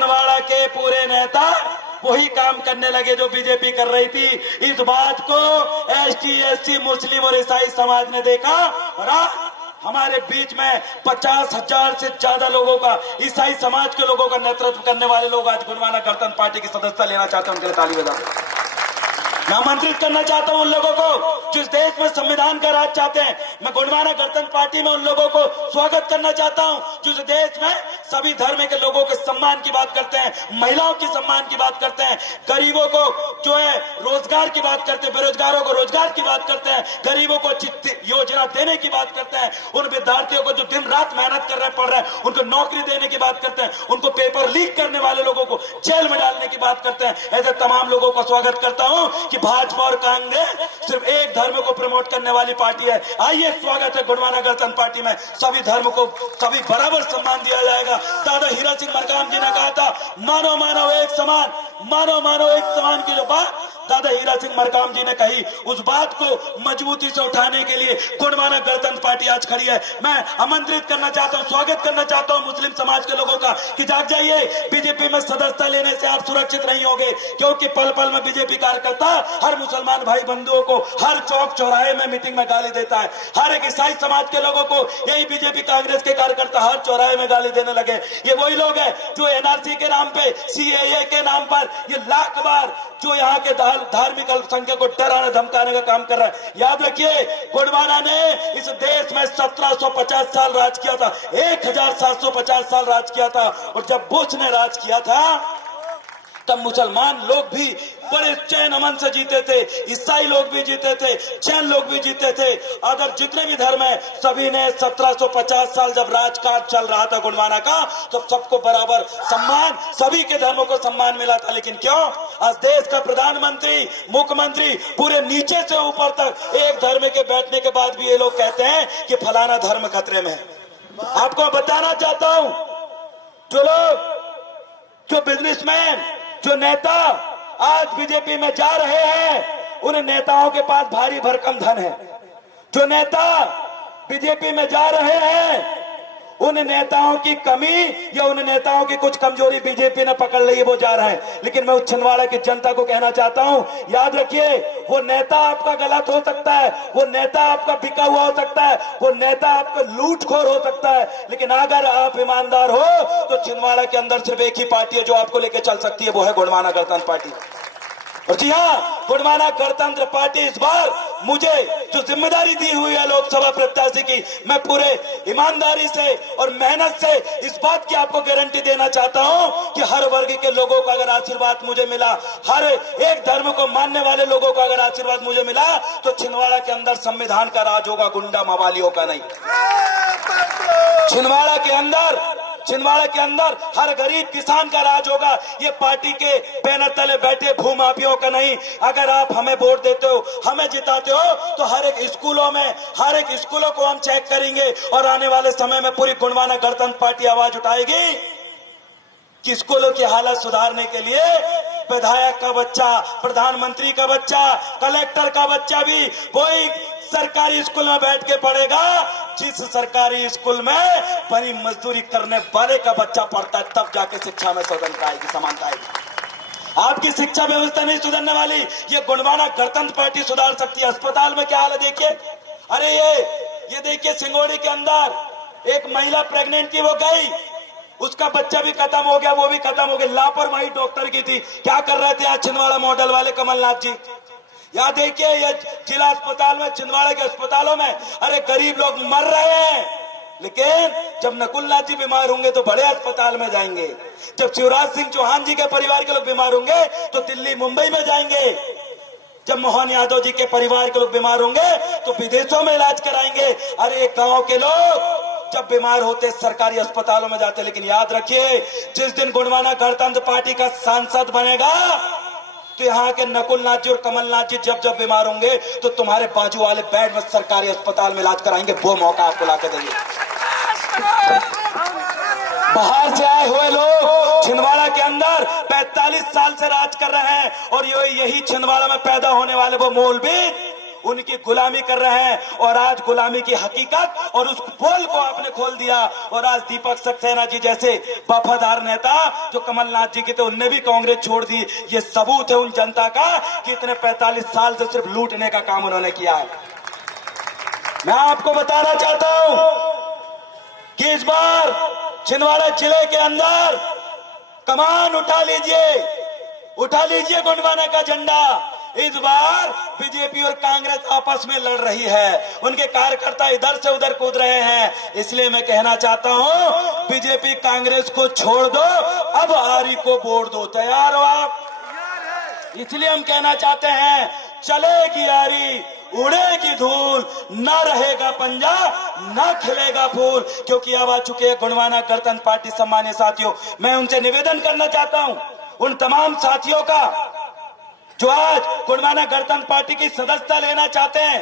छिंदवाड़ा के पूरे नेता वही काम करने लगे जो बीजेपी कर रही थी। इस बात को एसटी, एससी, मुस्लिम और ईसाई समाज ने देखा और हमारे बीच में 50,000 से ज्यादा लोगों का, ईसाई समाज के लोगों का नेतृत्व करने वाले लोग आज गोंडवाना गणतंत्र पार्टी की सदस्यता लेना चाहते हैं। उनके लिए ताली बजा दो। मैं आमंत्रित करना चाहता हूं उन लोगों को जिस देश में संविधान का राज चाहते हैं। मैं गोंडवाना गणतंत्र पार्टी में उन लोगों को स्वागत करना चाहता हूं जिस देश में सभी धर्म के लोगों के सम्मान की बात करते हैं, महिलाओं की सम्मान की बात करते हैं, गरीबों को जो है रोजगार की बात करते हैं, बेरोजगारों को रोजगार की बात करते हैं, गरीबों को अच्छी योजना देने की बात करते हैं, उन विद्यार्थियों को जो दिन रात मेहनत कर रहे पढ़ रहे हैं उनको नौकरी देने की बात करते हैं, उनको पेपर लीक करने वाले लोगों को जेल में डालने की बात करते हैं। ऐसे तमाम लोगों का स्वागत करता हूं कि भाजपा और कांग्रेस सिर्फ एक धर्म को प्रमोट करने वाली पार्टी है। आइए, स्वागत है गोंडवाना गणतंत्र पार्टी में। सभी धर्म को सभी बराबर सम्मान दिया जाएगा। दादा हीरा सिंह मरकाम जी ने कहा था, मानव मानव एक समान, मानव मानव एक समान की जो बात दादा हीरा सिंह मरकाम जी ने कही, उस बात को मजबूती से उठाने के लिए गोंडवाना गणतंत्र पार्टी आज खड़ी है। मैं आमंत्रित करना चाहता हूं, स्वागत करना चाहता हूं मुस्लिम समाज के लोगों का कि जाग जाइए। बीजेपी में सदस्यता लेने से आप सुरक्षित नहीं होंगे, क्योंकि पल पल में बीजेपी कार्यकर्ता हर मुसलमान भाई बंधुओं को हर चौक चौराहे में मीटिंग में गाली देता है। हर एक ईसाई समाज के लोगों को यही बीजेपी कांग्रेस के कार्यकर्ता हर चौराहे में गाली देने लगे। ये वही लोग हैं जो एनआरसी के नाम पे, सीएए के नाम पर ये लाख बार जो यहाँ के धार्मिक अल्पसंख्यक को डराने धमकाने का काम कर रहा है। याद रखिए, गोंडवाना ने इस देश में 1750 साल राज किया था, 1750 साल राज किया था। और जब बुश ने राज किया था तब मुसलमान लोग भी बड़े चैन अमन से जीते थे, ईसाई लोग भी जीते थे, जैन लोग भी जीते थे। अगर जितने भी धर्म है सभी ने 1750 साल जब राजकाज चल रहा था गोंडवाना का, तो सबको बराबर सम्मान, सभी के धर्मों को सम्मान मिला था। लेकिन क्यों आज देश का प्रधानमंत्री, मुख्यमंत्री पूरे नीचे से ऊपर तक एक धर्म के बैठने के बाद भी ये लोग कहते हैं कि फलाना धर्म खतरे में है। आपको बताना चाहता हूं, जो लोग, जो बिजनेसमैन, जो नेता आज बीजेपी में जा रहे हैं, उन नेताओं के पास भारी भरकम धन है। जो नेता बीजेपी में जा रहे हैं, उन नेताओं की कमी या उन नेताओं की कुछ कमजोरी बीजेपी ने पकड़ ली है, वो जा रहे हैं। लेकिन मैं उस छिंदवाड़ा की जनता को कहना चाहता हूं, याद रखिए, वो नेता आपका गलत हो सकता है, वो नेता आपका बिका हुआ हो सकता है, वो नेता आपका लूटखोर हो सकता है, लेकिन अगर आप ईमानदार हो तो छिंदवाड़ा के अंदर सिर्फ एक ही पार्टी है जो आपको लेके चल सकती है, वो है गोंडवाना गणतंत्र पार्टी। और जी हाँ, गोंडवाना गणतंत्र पार्टी इस बार मुझे जो जिम्मेदारी दी हुई है लोकसभा प्रत्याशी की, मैं पूरे ईमानदारी से और मेहनत से इस बात की आपको गारंटी देना चाहता हूं कि हर वर्ग के लोगों का अगर आशीर्वाद मुझे मिला, हर एक धर्म को मानने वाले लोगों का अगर आशीर्वाद मुझे मिला, तो छिंदवाड़ा के अंदर संविधान का राज होगा, गुंडा मवालियों का नहीं। छिंदवाड़ा के अंदर हर गरीब किसान का राज होगा, ये पार्टी के बैनर तले बैठे भूमाफियों का नहीं। अगर आप हमें वोट देते हो, हमें जिताते हो, तो हर एक स्कूलों को हम चेक करेंगे और आने वाले समय में पूरी गोंडवाना गणतंत्र पार्टी आवाज उठाएगी कि स्कूलों की हालत सुधारने के लिए विधायक का बच्चा, प्रधानमंत्री का बच्चा, कलेक्टर का बच्चा भी वही सरकारी स्कूल में बैठ के पढ़ेगा जिस सरकारी स्कूल में बड़ी मजदूरी करने वाले का बच्चा पढ़ता है। तब जाके शिक्षा में स्वतंत्रता आएगी, समानता आएगी। आपकी शिक्षा व्यवस्था नहीं सुधरने वाली, ये गोंडवाना गणतंत्र पार्टी सुधार सकती है। अस्पताल में क्या हाल है देखिए, अरे ये देखिए, सिंगोड़ी के अंदर एक महिला प्रेग्नेंट थी, वो गई, उसका बच्चा भी खत्म हो गया, वो भी खत्म हो गया। लापरवाही डॉक्टर की थी। क्या कर रहे थे आज छिंदवाड़ा मॉडल वाले कमलनाथ जी? यहाँ देखिए, ये जिला अस्पताल में, छिंदवाड़ा के अस्पतालों में, अरे गरीब लोग मर रहे हैं, लेकिन जब नकुलनाथ जी बीमार होंगे तो बड़े अस्पताल में जाएंगे, जब शिवराज सिंह चौहान जी के परिवार के लोग बीमार होंगे तो दिल्ली मुंबई में जाएंगे, जब मोहन यादव जी के परिवार के लोग बीमार होंगे तो विदेशों में इलाज कराएंगे। अरे गांव के लोग जब बीमार होते सरकारी अस्पतालों में जाते। लेकिन याद रखिए, जिस दिन गोंडवाना गणतंत्र पार्टी का सांसद बनेगा तो यहाँ के नकुलनाथ जी और कमलनाथ जी जब जब बीमार होंगे तो तुम्हारे बाजू वाले बेड में सरकारी अस्पताल में इलाज कराएंगे। वो मौका आपको लाके देंगे। बाहर से आए हुए लोग छिंदवाड़ा के अंदर 45 साल से राज कर रहे हैं और यही छिंदवाड़ा में पैदा होने वाले वो मौलवी उनकी गुलामी कर रहे हैं। और आज गुलामी की हकीकत और उस पोल को आपने खोल दिया। और आज दीपक सक्सेना जी जैसे वफादार नेता जो कमलनाथ जी के थे, उनने भी कांग्रेस छोड़ दी। ये सबूत है उन जनता का कि इतने 45 साल से सिर्फ लूटने का काम उन्होंने किया है। मैं आपको बताना चाहता हूं कि इस बार छिंदवाड़ा जिले के अंदर कमान उठा लीजिए गोंडवाना का झंडा। इस बार बीजेपी और कांग्रेस आपस में लड़ रही है, उनके कार्यकर्ता इधर से उधर कूद रहे हैं। इसलिए मैं कहना चाहता हूं बीजेपी कांग्रेस को छोड़ दो, अब आरी को वोट दो। तैयार हो आप? इसलिए हम कहना चाहते हैं चलेगी आरी, उड़ेगी धूल, ना रहेगा पंजा, ना खिलेगा फूल। क्योंकि अब आ चुके हैं गोंडवाना गणतंत्र पार्टी। सम्मानित साथियों, मैं उनसे निवेदन करना चाहता हूं, उन तमाम साथियों का जो आज गोंडवाना गणतंत्र पार्टी की सदस्यता लेना चाहते हैं,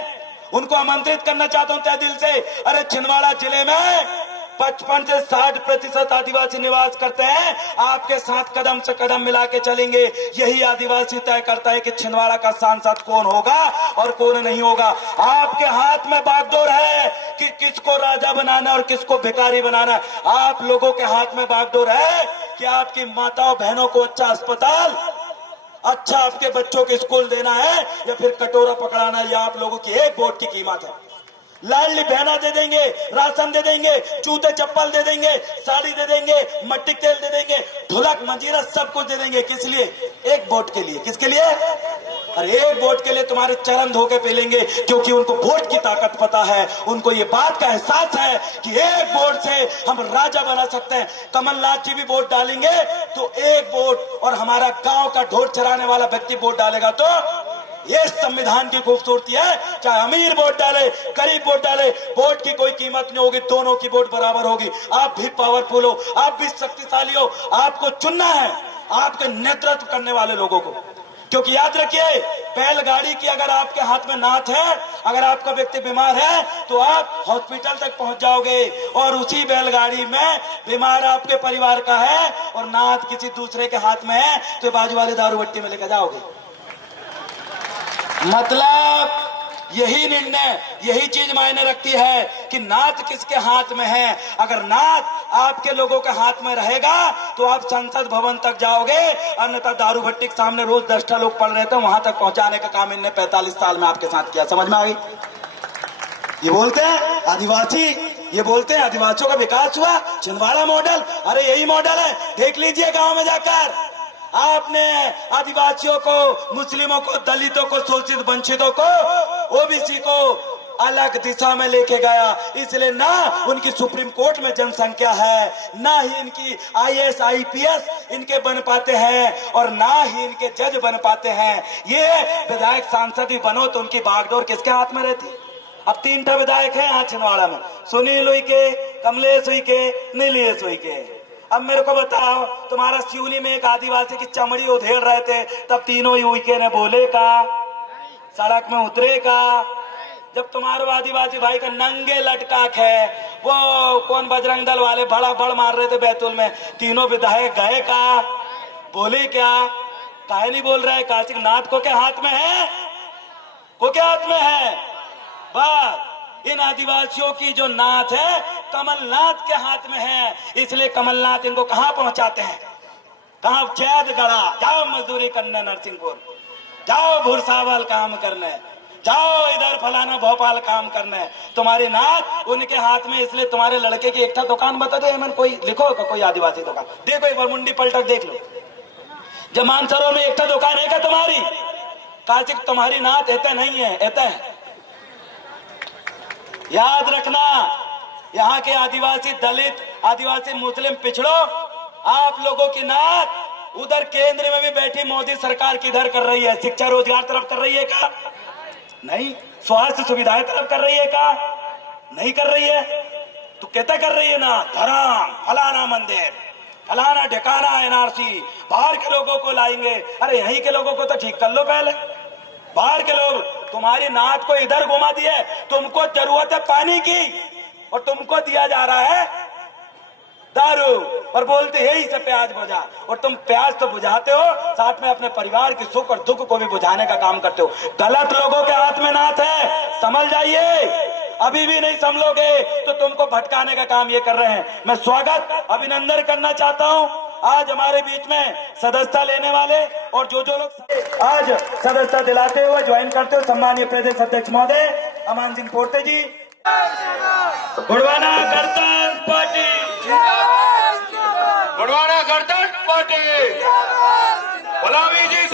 उनको आमंत्रित करना चाहता हूं तहे दिल से। अरे छिंदवाड़ा जिले में 55 से 60% आदिवासी निवास करते हैं। आपके साथ कदम से कदम मिला के चलेंगे। यही आदिवासी तय करता है कि छिंदवाड़ा का सांसद कौन होगा और कौन नहीं होगा। आपके हाथ में बागडोर है कि किसको राजा बनाना और किसको भिखारी बनाना। आप लोगों के हाथ में बागडोर है कि आपकी माताओं बहनों को अच्छा अस्पताल, अच्छा आपके बच्चों के स्कूल देना है या फिर कटोरा पकड़ाना। या आप लोगों की एक वोट की कीमत है। लाडली बहना दे देंगे, राशन दे देंगे, जूते चप्पल दे देंगे, साड़ी दे देंगे, मट्टी तेल दे देंगे, ढोलक मंजीरा सब कुछ दे देंगे। किस लिए? एक वोट के लिए। किसके लिए? अरे एक वोट के लिए तुम्हारे चरण धो के पी लेंगे। क्योंकि उनको वोट की ताकत पता है, उनको ये बात का एहसास है कि एक वोट से हम राजा बना सकते हैं। कमलनाथ जी भी वोट डालेंगे तो एक वोट, और हमारा गांव का ढोर चराने वाला व्यक्ति वोट डालेगा तो ये संविधान की खूबसूरती है। चाहे अमीर वोट डाले, गरीब वोट डाले, वोट की कोई कीमत नहीं होगी, दोनों की वोट बराबर होगी। आप भी पावरफुल हो, आप भी शक्तिशाली हो, आपको चुनना है आपके नेतृत्व करने वाले लोगों को। क्योंकि याद रखिए, बैलगाड़ी की अगर आपके हाथ में नाथ है, अगर आपका व्यक्ति बीमार है तो आप हॉस्पिटल तक पहुंच जाओगे। और उसी बैलगाड़ी में बीमार आपके परिवार का है और नाथ किसी दूसरे के हाथ में है तो बाजू वाले दारू भट्टी में लेकर जाओगे। मतलब यही निर्णय, यही चीज मायने रखती है कि नाथ किसके हाथ में है। अगर नाथ आपके लोगों के हाथ में रहेगा तो आप संसद भवन तक जाओगे, अन्यथा दारू भट्टी के सामने रोज 10 लोग पड़ रहे थे, वहां तक पहुंचाने का काम इनने 45 साल में आपके साथ किया। समझ में आ गई? ये बोलते हैं आदिवासी, ये बोलते हैं आदिवासियों का विकास हुआ, छिंदवाड़ा मॉडल। अरे यही मॉडल है, देख लीजिए गांव में जाकर। आपने आदिवासियों को, मुस्लिमों को, दलितों को, शोषित वंचितों को, ओबीसी को अलग दिशा में लेके गया। इसलिए ना उनकी सुप्रीम कोर्ट में जनसंख्या है, ना ही इनकी आईएएस आईपीएस इनके बन पाते हैं, और ना ही इनके जज बन पाते हैं। ये विधायक सांसद ही बनो तो उनकी बागडोर किसके हाथ में रहती? अब 3 विधायक हैं यहाँ छिंदवाड़ा में, सुनील उइके, कमलेश उइके, नीलेश उइके। अब मेरे को बताओ, तुम्हारा सिवनी में एक आदिवासी की चमड़ी उधेड़ रहे थे, तब तीनों ही उइके ने बोले का, सड़क में उतरे का? जब तुम्हारे आदिवासी भाई का नंगे लटकाक है, वो कौन बजरंग दल वाले बड़ा बड़ मार रहे थे बैतूल में, तीनों विधायक गए का? बोले क्या? काहे नहीं बोल रहे? काशिक नाथ को क्या हाथ में है? को क्या हाथ में है? बात इन आदिवासियों की जो नाथ है कमलनाथ के हाथ में है। इसलिए कमलनाथ इनको कहां पहुंचाते हैं? कहां? जैदगढ़ा जाओ मजदूरी करने, नरसिंहपुर जाओ, भूरसावल काम करने जाओ, इधर फलाना भोपाल काम करने। तुम्हारे नाथ उनके हाथ में। इसलिए तुम्हारे लड़के की एक दुकान बता दो, मन कोई लिखो कोई आदिवासी दुकान देखो, एक बार मुंडी पलटक देख लो। जब मानसरोवर में एक दुकान है क्या तुम्हारी? काशिक तुम्हारी नाथ ऐते नहीं है, ऐते है। याद रखना, यहाँ के आदिवासी दलित, आदिवासी मुस्लिम पिछड़ो, आप लोगों की नाथ उधर केंद्र में भी बैठी मोदी सरकार किधर कर रही है? शिक्षा रोजगार तरफ कर रही है का? नहीं। स्वास्थ्य सुविधाएं तरफ कर रही है का? नहीं कर रही है। तो कहता कर रही है ना, धर्म, फलाना मंदिर, फलाना ठिकाना, एनआरसी, बाहर के लोगों को लाएंगे। अरे यहीं के लोगों को तो ठीक कर लो पहले। बाहर के लोग तुम्हारी नाथ को इधर घुमा दिए। तुमको जरूरत है पानी की और तुमको दिया जा रहा है दारू। और बोलते यही से प्याज बुझा, और तुम प्याज तो बुझाते हो, साथ में अपने परिवार की सुख और दुख को भी बुझाने का काम करते हो। गलत लोगों के हाथ में नाथ है, समझ जाइए। अभी भी नहीं समझोगे तो तुमको भटकाने का काम ये कर रहे हैं। मैं स्वागत अभिनंदन करना चाहता हूँ आज हमारे बीच में सदस्यता लेने वाले और जो लोग आज सदस्यता दिलाते हुए ज्वाइन करते हो, सम्मानीय प्रदेश अध्यक्ष महोदय अमान सिंह पोर्ते जी, गुड़वाना गणतंत्र पार्टी, गुड़वाना गणतंत्र पार्टी, गुलामी जी